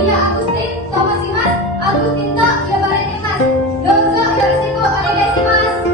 Maria Agustin, Tomasimas, Agustin to, Yabaretimas, Dozo, Yoroshiku, Onegaishimasu.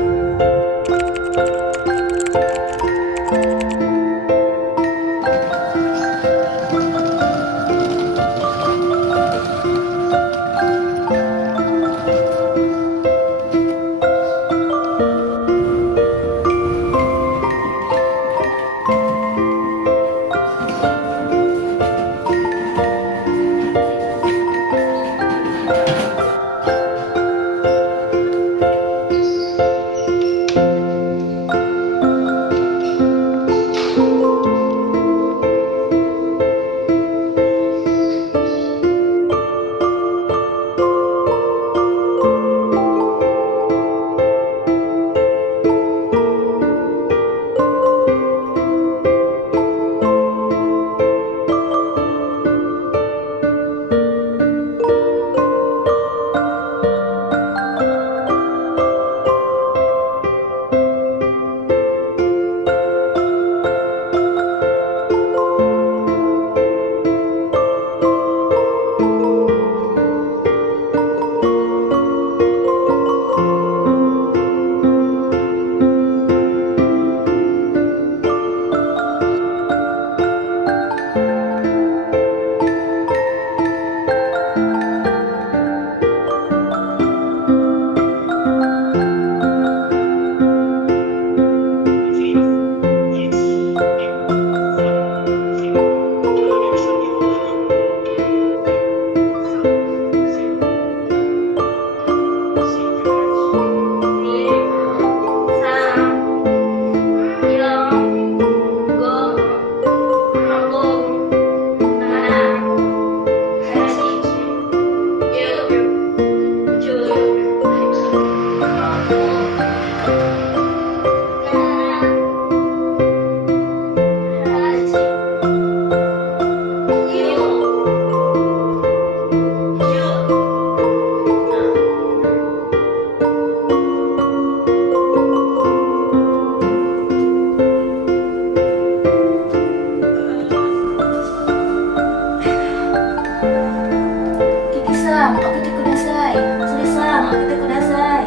Kiki-san, okite kudasai. Suri-san, okite kudasai.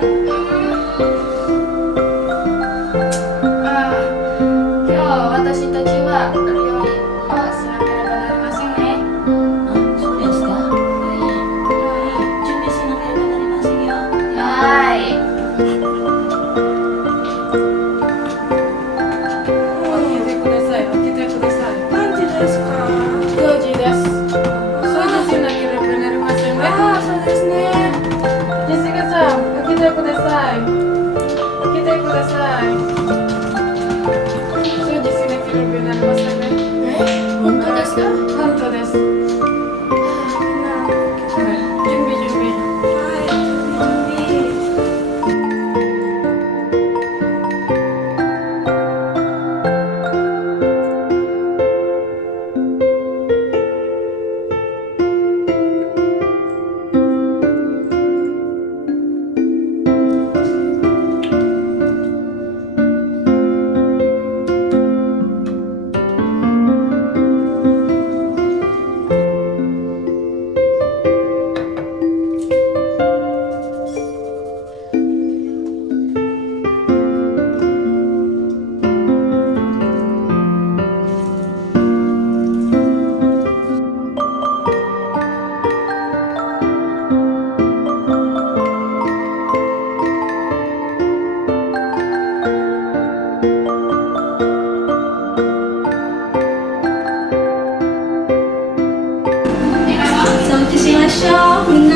Kyou watashi tachi wa ryori o shinakerebाなりませんね。そうですか。はい。準備しなければなりませんよ。はい。開けてください。開けてください。何時ですか？ 4時です。掃除しなければなりませんね。ああ、そうですね。ジェシカさん、開けてください。開けてください。掃除しなければなりませんね。本当ですか？本当です。みんな。準備準備。はい、準備。掃除しましょう、みんな。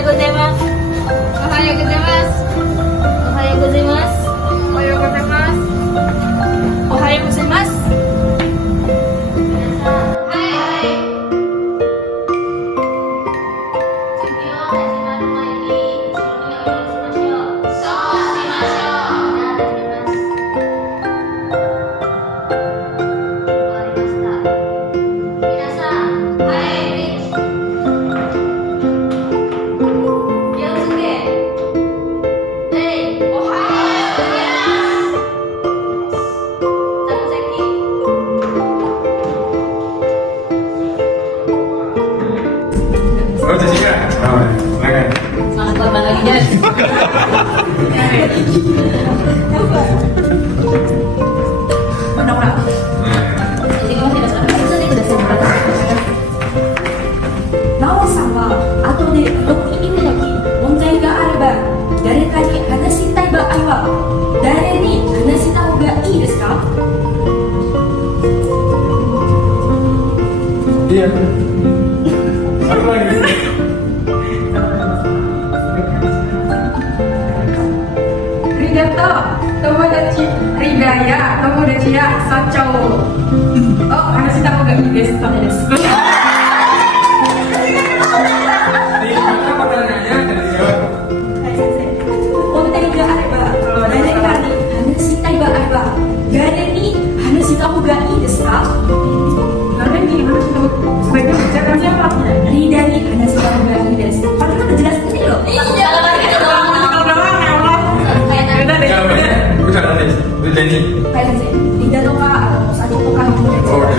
ようございます。おはようございます。おはようございます。おはようございます。おはようございます。Oh, Jessica. Oh, silakan. Semangat korban lagi, Jan. Menang-menang. Jadi kamu tidak salah. Itu tadi udah saya Naoさんは後で6意味だけ問題があれば誰かに話したい場合は誰に話した方がいいですか？ Iya. Satu lagi. Arigato, tomodachi. Rigaya, tomodachi ya sachou. Oh, hanashita hoga ii desu. Nih, maka pertanyaannya akan dijawab. 問題があれば誰かに話したい場合は誰に話した方がいいですか？ Lalu ini harus sebagai bicara siapa? Ridaに話した方がいいです。Padahal udah jelas ini loh. Jangan lagi kita doang. Jawabannya bukan Anda, itu Jenny. はい先生、リーダーとか社長とかの問題 Oh, oke.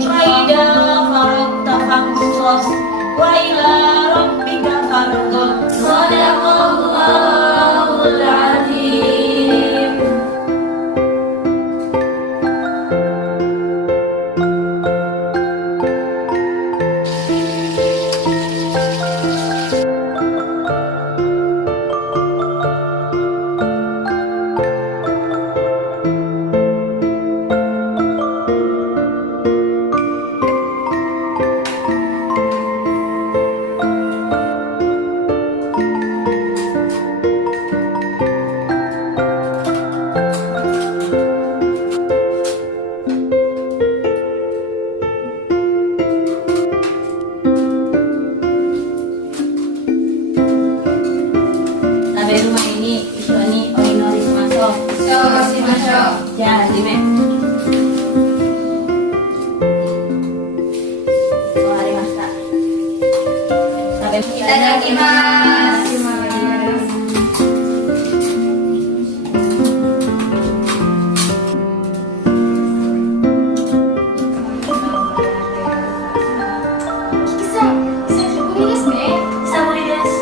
فإذا فرغت فانصب وإلى ربك فارغب صدق الله العظيم. Sampai rumah ini, Iswani Oinori Sumaso. Ya, Hajime. Waalaikumsalam. Sampai Itadakimasu. Saburi desu.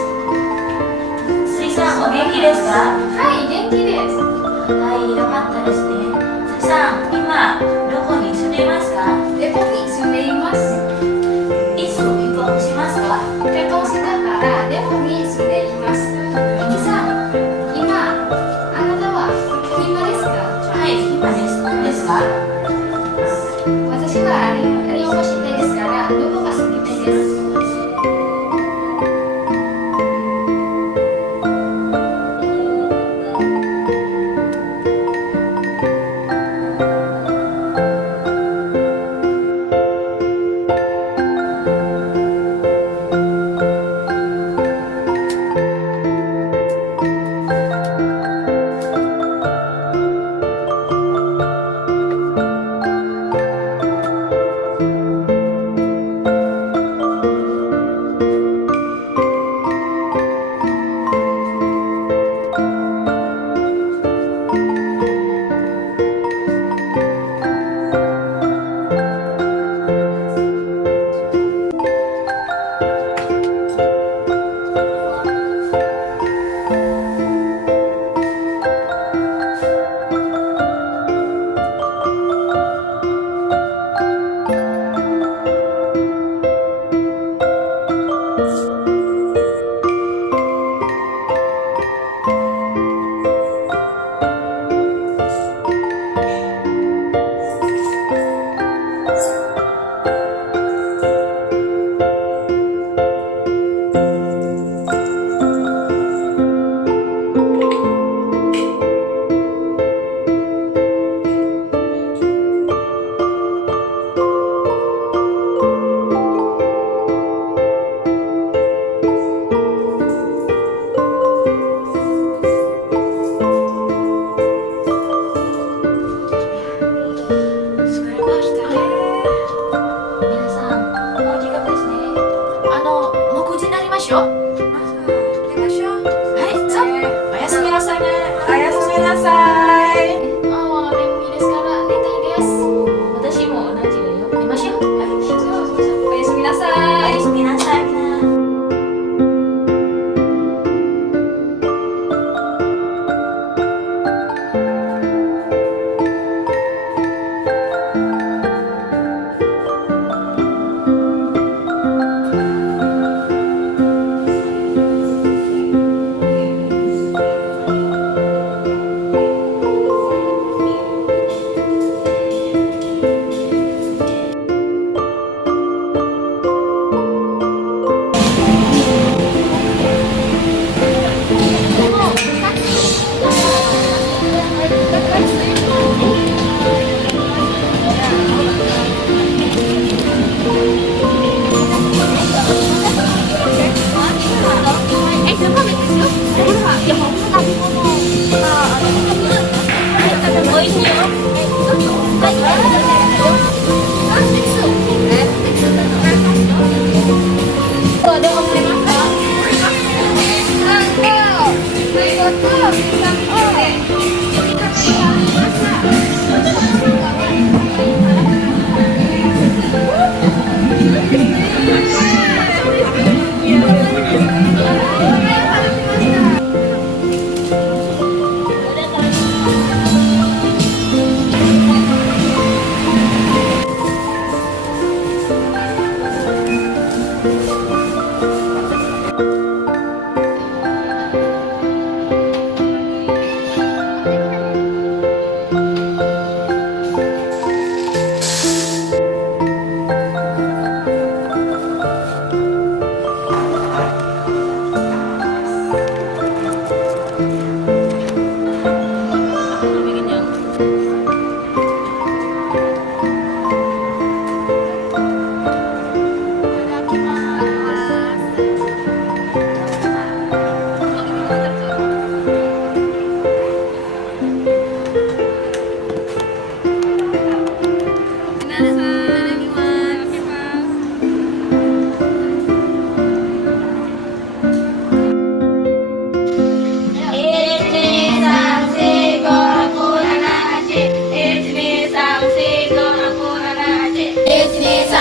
Sui-san, o genki desu ka? はい、元気です。はい、よかったですね。さん、今どこに住んでいますか？レポに住んでいます。いつ離婚しますか？結婚したからレポに住んでいます。ミキさん、今、あなたは暇ですか？はい、今です。何ですか？私はあれを知ってですから、どこが好きです。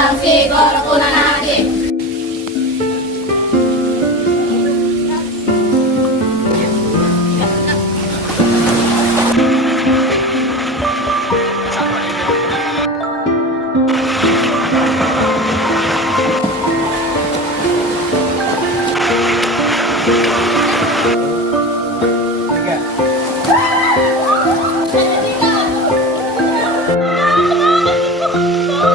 Sanksi Korokunanade.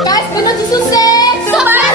Guys, menuju sukses. Separuh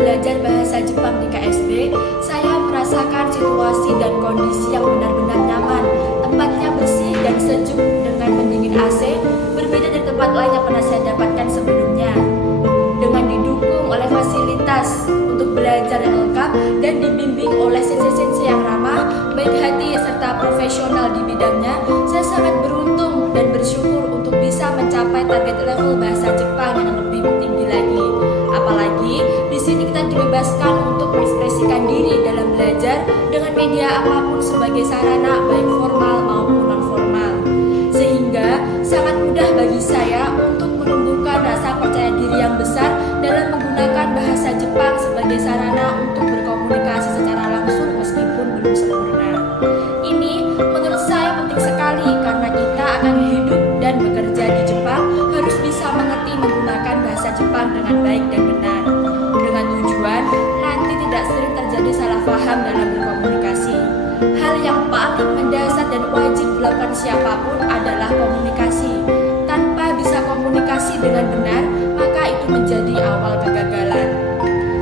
belajar bahasa Jepang di KSB, saya merasakan situasi dan kondisi yang benar-benar nyaman. Tempatnya bersih dan sejuk dengan pendingin AC, berbeda dari tempat lain yang pernah saya dapatkan sebelumnya. Dengan didukung oleh fasilitas untuk belajar yang lengkap dan dibimbing oleh sensei-sensei yang ramah, baik hati serta profesional di bidangnya, saya sangat beruntung dan bersyukur untuk bisa mencapai target level bahasa Jepang yang lebih tinggi lagi. Apalagi di sini kita dibebaskan untuk mengekspresikan diri dalam belajar dengan media apapun sebagai sarana baik formal maupun non formal, sehingga sangat mudah bagi saya untuk menumbuhkan rasa percaya diri yang besar dalam menggunakan bahasa Jepang sebagai sarana untuk berkomunikasi secara langsung meskipun belum sempurna. Ini menurut saya penting sekali karena kita akan hidup dan bekerja di Jepang harus bisa mengerti menggunakan bahasa Jepang dengan baik dan benar, dengan tujuan nanti tidak sering terjadi salah paham dalam berkomunikasi. Hal yang paling mendasar dan wajib dilakukan siapapun adalah komunikasi. Tanpa bisa komunikasi dengan benar, maka itu menjadi awal kegagalan.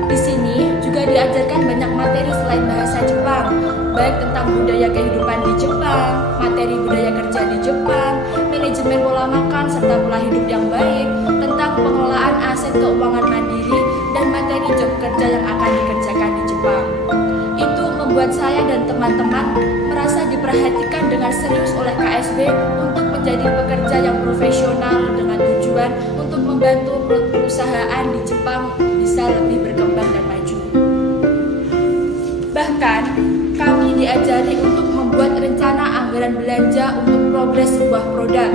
Di sini juga diajarkan banyak materi selain bahasa Jepang, baik tentang budaya kehidupan di Jepang, materi budaya kerja di Jepang, manajemen pola makan serta pola hidup yang baik, tentang pengelolaan aset keuangan mandiri, dan materi job kerja yang akan dikerjakan di Jepang. Itu membuat saya dan teman-teman merasa diperhatikan dengan serius oleh KSB untuk menjadi pekerja yang profesional dengan tujuan untuk membantu perusahaan di Jepang bisa lebih berkembang dan maju. Bahkan kami diajari untuk membuat rencana dan belanja untuk progres sebuah produk.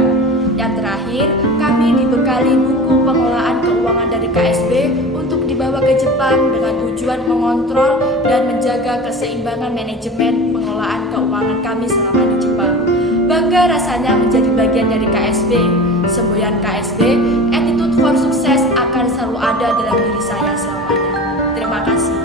Yang terakhir, kami dibekali buku pengelolaan keuangan dari KSB untuk dibawa ke Jepang dengan tujuan mengontrol dan menjaga keseimbangan manajemen pengelolaan keuangan kami selama di Jepang. Bangga rasanya menjadi bagian dari KSB. Semboyan KSB, attitude for sukses akan selalu ada dalam diri saya selamanya. Terima kasih.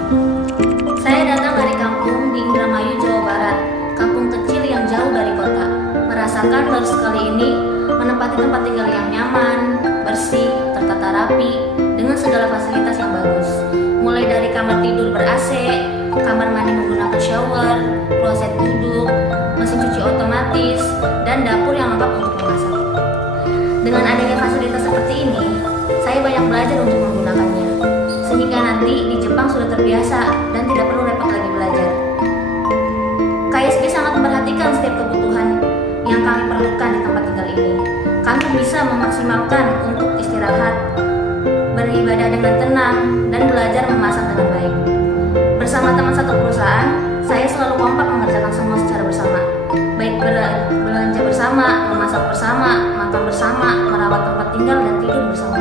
Saya datang dari kampung di Indramayu, Jawa Barat. Kampung kecil yang jauh dari kota. Merasakan baru sekali ini menempati tempat tinggal yang nyaman, bersih, tertata rapi, dengan segala fasilitas yang bagus. Mulai dari kamar tidur ber-AC, kamar mandi menggunakan shower, kloset duduk, mesin cuci otomatis, dan dapur yang lengkap untuk memasak. Dengan adanya fasilitas seperti ini, saya banyak belajar untuk menggunakannya. Sehingga nanti di Jepang sudah terbiasa dan tidak perlu repot lagi belajar. KSB sangat memperhatikan setiap kebutuhan yang kami perlukan di tempat tinggal ini. Kami bisa memaksimalkan untuk istirahat, beribadah dengan tenang, dan belajar memasak dengan baik. Bersama teman satu perusahaan, saya selalu kompak mengerjakan semua secara bersama. Baik belanja bersama, memasak bersama, makan bersama, merawat tempat tinggal dan tidur bersama.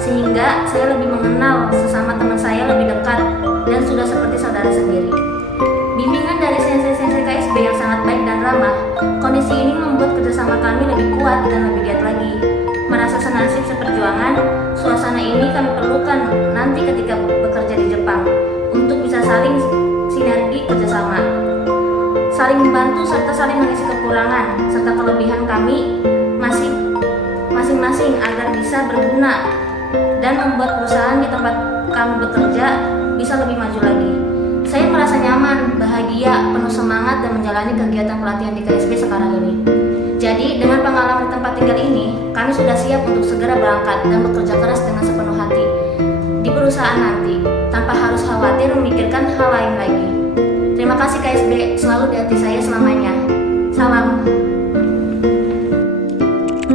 Sehingga saya lebih mengenal sesama teman saya lebih dekat dan sudah seperti saudara sendiri. Bimbingan dari sensei-sensei KSB yang sangat baik dan ramah, kondisi ini membuat kerjasama kami lebih kuat dan lebih giat lagi. Merasa senasib seperjuangan, suasana ini kami perlukan nanti ketika bekerja di Jepang untuk bisa saling sinergi kerjasama, saling membantu serta saling mengisi kekurangan serta kelebihan kami masing-masing agar bisa berguna dan membuat perusahaan di tempat kami bekerja bisa lebih maju lagi. Saya merasa nyaman, bahagia, penuh semangat dan menjalani kegiatan pelatihan di KSB sekarang ini. Jadi dengan pengalaman di tempat tinggal ini, kami sudah siap untuk segera berangkat dan bekerja keras dengan sepenuh hati di perusahaan nanti, tanpa harus khawatir memikirkan hal lain lagi. Terima kasih KSB, selalu di hati saya selamanya. Salam.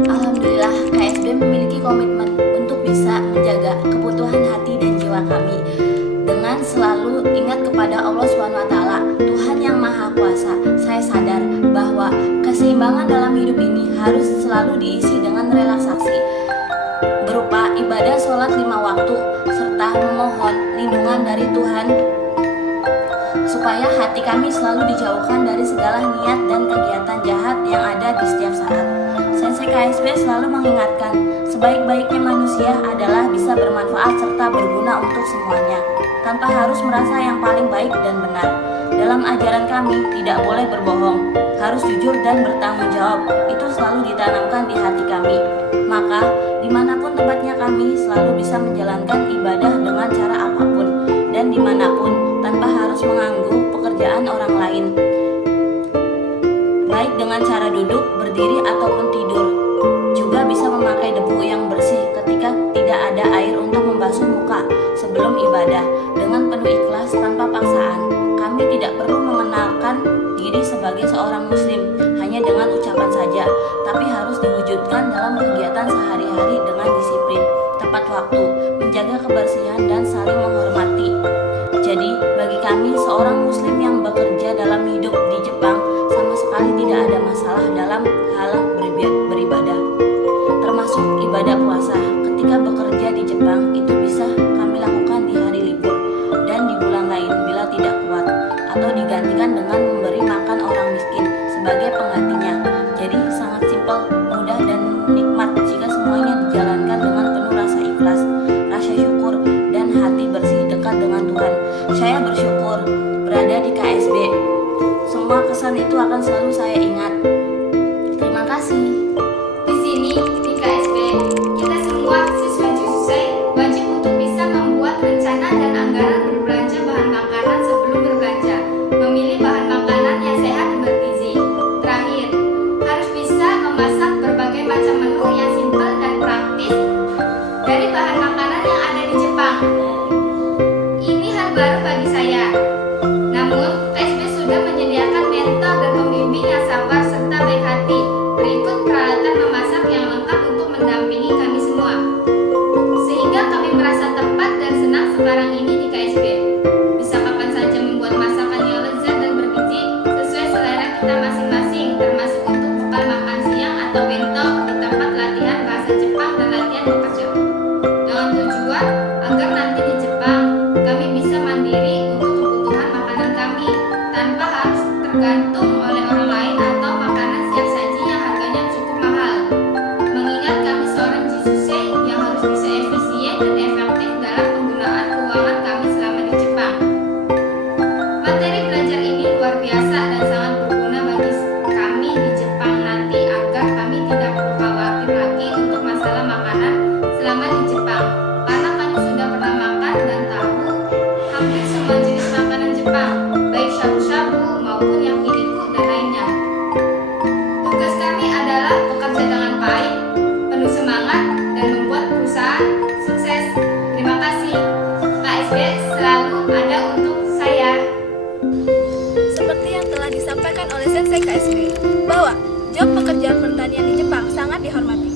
Alhamdulillah, KSB memiliki komitmen untuk bisa menjaga kebutuhan hati dan jiwa kami dengan selalu ingat kepada Allah SWT, Tuhan yang Maha Kuasa. Saya sadar bahwa keseimbangan dalam hidup ini harus selalu diisi dengan relaksasi berupa ibadah sholat 5 waktu serta memohon lindungan dari Tuhan supaya hati kami selalu dijauhkan dari segala niat dan kegiatan jahat yang ada di setiap saat. Sensei KSB selalu mengingatkan, sebaik-baiknya manusia adalah bisa bermanfaat serta berguna untuk semuanya, tanpa harus merasa yang paling baik dan benar. Dalam ajaran kami, tidak boleh berbohong, harus jujur dan bertanggung jawab. Itu selalu ditanamkan di hati kami. Maka, dimanapun tempatnya kami selalu bisa menjalankan ibadah dengan cara apapun dan dimanapun, tanpa harus mengganggu pekerjaan orang lain. Baik dengan cara duduk, berdiri, ataupun tidur. Juga bisa memakai debu yang bersih ketika tidak ada air untuk membasuh muka sebelum ibadah. Dengan penuh ikhlas tanpa paksaan, kami tidak perlu mengenalkan diri sebagai seorang muslim hanya dengan ucapan saja, tapi harus diwujudkan dalam kegiatan sehari-hari dengan disiplin, tepat waktu, menjaga kebersihan, dan saling menghormati. Jadi, bagi kami seorang muslim yang bekerja dalam hidup di Jepang sama sekali tidak ada masalah dalam hal beribadah, termasuk ibadah puasa. Ketika bekerja di Jepang itu bisa kami lakukan di hari libur dan di bulan lain bila tidak kuat, atau digantikan dengan memberi makan orang miskin sebagai penggantinya. Jadi sangat simpel, mudah, dan nikmat jika semuanya dijalankan dengan penuh rasa ikhlas, rasa syukur, dan hati bersih dekat dengan Tuhan. Saya bersyukur berada di KSB. Semua kesan itu akan selalu saya ingat. job pekerjaan pertanian di Jepang sangat dihormati.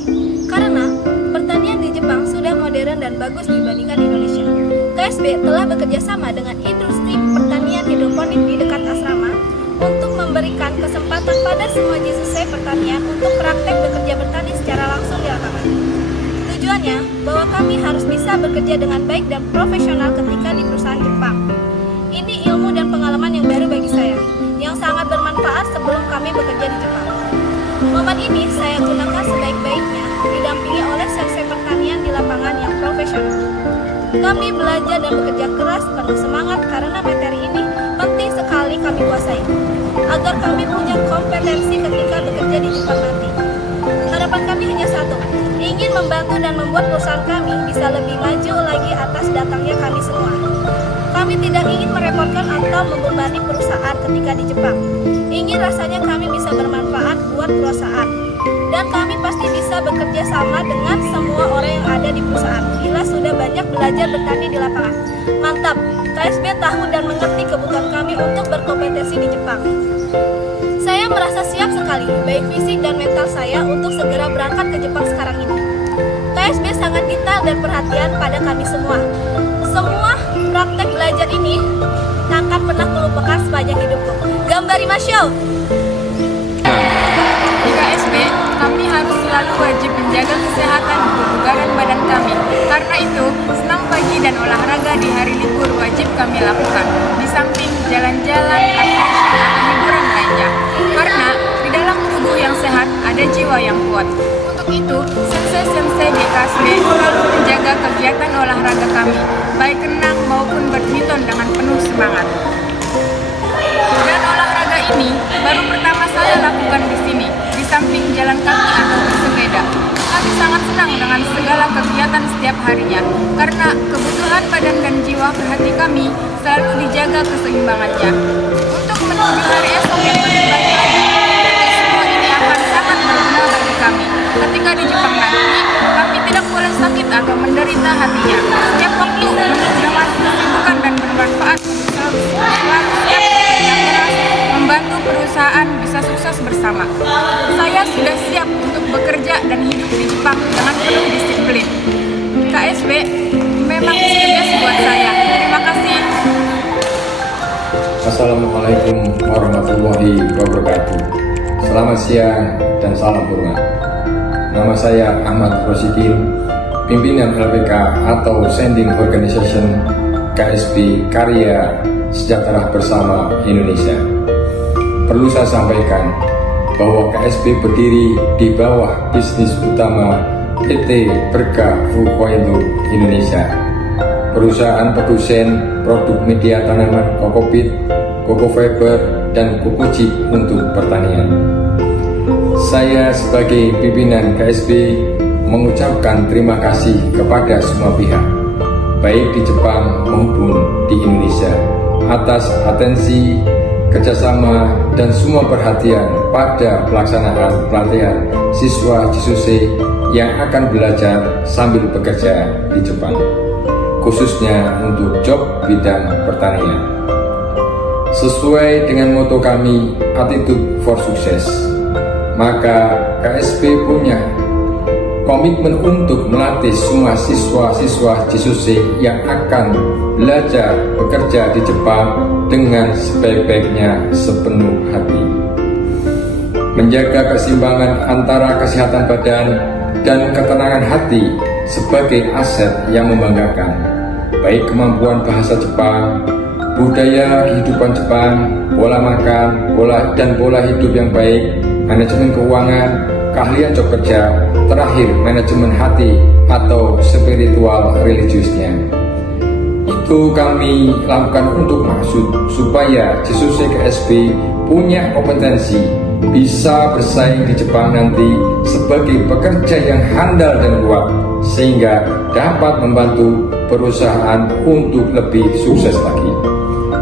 Karena pertanian di Jepang sudah modern dan bagus dibandingkan Indonesia. KSB telah bekerja sama dengan industri pertanian hidroponik di dekat asrama untuk memberikan kesempatan pada semua jisuse pertanian untuk praktek bekerja bertani secara langsung di lapangan. Tujuannya bahwa kami harus bisa bekerja dengan baik dan profesional ketika di perusahaan Jepang. Ini ilmu dan pengalaman yang baru bagi saya, yang sangat bermanfaat sebelum kami bekerja di Jepang. Momen ini saya gunakan sebaik-baiknya, didampingi oleh sensei pertanian di lapangan yang profesional. Kami belajar dan bekerja keras penuh semangat karena materi ini penting sekali kami kuasai, agar kami punya kompetensi ketika bekerja di Jepang nanti. Harapan kami hanya satu, ingin membantu dan membuat perusahaan kami bisa lebih maju lagi atas datangnya kami semua. Kami tidak ingin merepotkan atau membebani perusahaan ketika di Jepang. Ingin rasanya kami bisa bermanfaat buat perusahaan. Dan kami pasti bisa bekerja sama dengan semua orang yang ada di perusahaan bila sudah banyak belajar bertani di lapangan. Mantap, KSB tahu dan mengerti kebutuhan kami untuk berkompetensi di Jepang. Saya merasa siap sekali, baik fisik dan mental saya untuk segera berangkat ke Jepang sekarang ini. KSB sangat detail dan perhatian pada kami semua. Semua praktek belajar ini takkan pernah kulupakan sepanjang hidupku. Gambarimashou! Di KSB, kami harus selalu wajib menjaga kesehatan dan kebugaran badan kami. Karena itu, senam pagi dan olahraga di hari libur wajib kami lakukan. Di samping jalan-jalan, aktivitas atau hiburan lainnya. Karena di dalam tubuh yang sehat ada jiwa yang kuat. Untuk itu, sensei-sensei di KSB selalu menjaga kegiatan olahraga kami, baik renang maupun badminton dengan penuh semangat. Dan olahraga ini baru pertama saya lakukan di sini, di samping jalan kaki atau bersepeda. Kami sangat senang dengan segala kegiatan setiap harinya, karena kebutuhan badan dan jiwa ke hati kami selalu dijaga keseimbangannya. Untuk menuju hari esok yang lebih baik lagi, semua ini akan sangat berguna bagi kami. Ketika di Jepang nanti, kami tidak boleh sakit atau menderita hatinya. Setiap waktu dengan kesibukan dan bermanfaat selalu siap bekerja keras, membantu perusahaan bisa sukses bersama. Saya sudah siap untuk bekerja dan hidup di Jepang dengan penuh disiplin. KSB memang sukses buat saya. Terima kasih. Assalamualaikum warahmatullahi wabarakatuh. Selamat siang dan salam hormat. Nama saya Ahmad Rosidin, pimpinan LPK atau Sending Organization KSB Karya Sejahtera Bersama Indonesia. Perlu saya sampaikan bahwa KSB berdiri di bawah bisnis utama PT Berkah Fukoindo Indonesia, perusahaan produsen produk media tanaman kokopit, koko fiber, dan koko chip untuk pertanian. Saya sebagai pimpinan KSB mengucapkan terima kasih kepada semua pihak, baik di Jepang maupun di Indonesia, atas atensi, kerjasama, dan semua perhatian pada pelaksanaan pelatihan siswa jisuse yang akan belajar sambil bekerja di Jepang, khususnya untuk job bidang pertanian. Sesuai dengan moto kami, Attitude for Success, maka KSB punya komitmen untuk melatih semua siswa-siswa jisuse yang akan belajar bekerja di Jepang dengan sebaik-baiknya sepenuh hati. Menjaga keseimbangan antara kesehatan badan dan ketenangan hati sebagai aset yang membanggakan, baik kemampuan bahasa Jepang, budaya kehidupan Jepang, pola makan, pola hidup yang baik, manajemen keuangan, keahlian job kerja, terakhir manajemen hati atau spiritual religiusnya. Itu kami lakukan untuk maksud supaya jisuse KSB punya kompetensi, bisa bersaing di Jepang nanti sebagai pekerja yang handal dan kuat, sehingga dapat membantu perusahaan untuk lebih sukses lagi.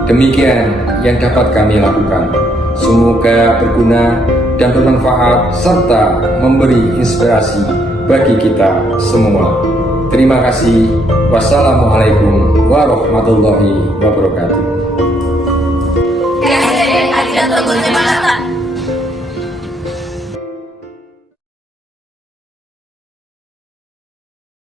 Demikian yang dapat kami lakukan. Semoga berguna dan bermanfaat serta memberi inspirasi bagi kita semua. Terima kasih. Wassalamualaikum warahmatullahi wabarakatuh.